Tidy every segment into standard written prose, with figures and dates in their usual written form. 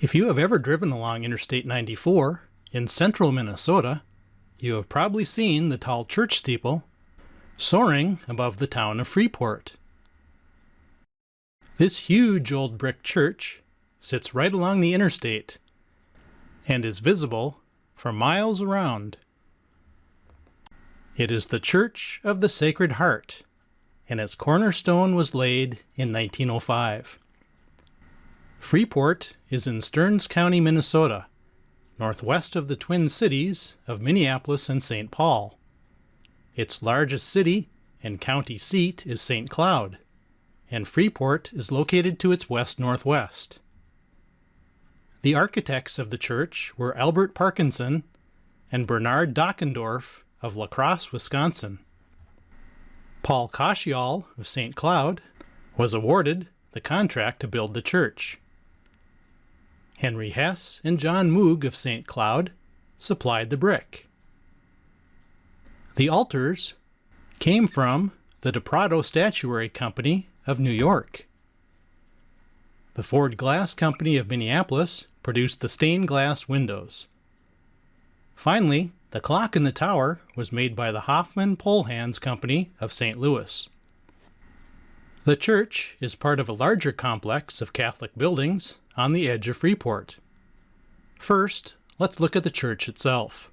If you have ever driven along Interstate 94 in central Minnesota, you have probably seen the tall church steeple soaring above the town of Freeport. This huge old brick church sits right along the interstate and is visible for miles around. It is the Church of the Sacred Heart, and its cornerstone was laid in 1905. Freeport is in Stearns County, Minnesota, northwest of the Twin Cities of Minneapolis and St. Paul. Its largest city and county seat is St. Cloud, and Freeport is located to its west-northwest. The architects of the church were Albert Parkinson and Bernard Dockendorf of La Crosse, Wisconsin. Paul Coscial of St. Cloud was awarded the contract to build the church. Henry Hess and John Moog of St. Cloud supplied the brick. The altars came from the DePrado Statuary Company of New York. The Ford Glass Company of Minneapolis produced the stained glass windows. Finally, the clock in the tower was made by the Hoffman-Pollhans Company of St. Louis. The church is part of a larger complex of Catholic buildings on the edge of Freeport. First, let's look at the church itself.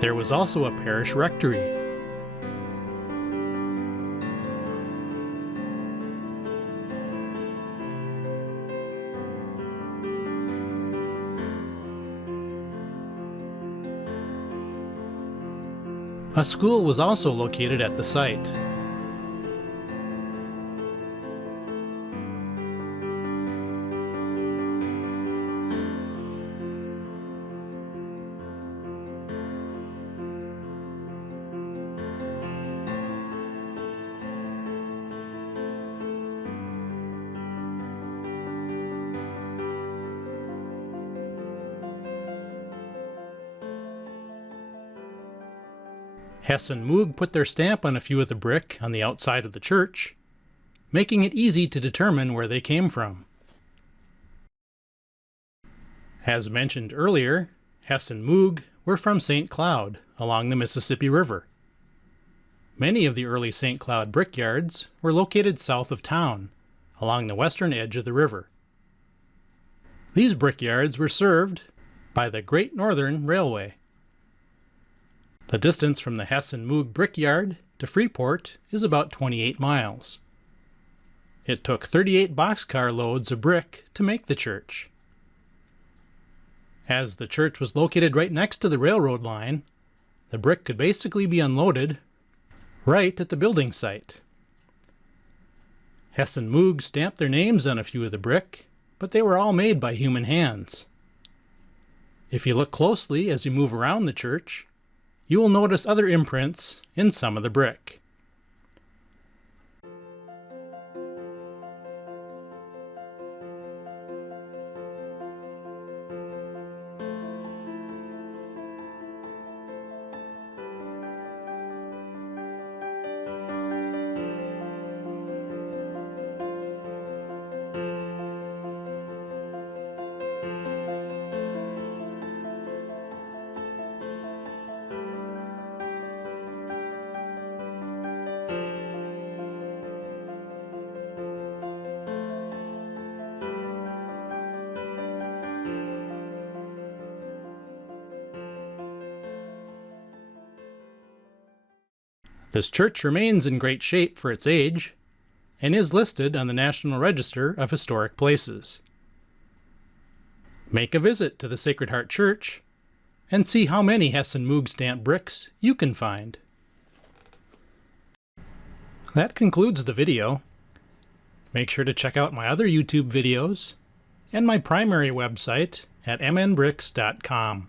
There was also a parish rectory. A school was also located at the site. Hess and Moog put their stamp on a few of the brick on the outside of the church, making it easy to determine where they came from. As mentioned earlier, Hess and Moog were from St. Cloud along the Mississippi River. Many of the early St. Cloud brickyards were located south of town, along the western edge of the river. These brickyards were served by the Great Northern Railway. The distance from the Hess and Moog brickyard to Freeport is about 28 miles. It took 38 boxcar loads of brick to make the church. As the church was located right next to the railroad line, the brick could basically be unloaded right at the building site. Hess and Moog stamped their names on a few of the brick, but they were all made by human hands. If you look closely as you move around the church, you will notice other imprints in some of the brick. This church remains in great shape for its age and is listed on the National Register of Historic Places. Make a visit to the Sacred Heart Church and see how many Hess and Moog stamp bricks you can find. That concludes the video. Make sure to check out my other YouTube videos and my primary website at mnbricks.com.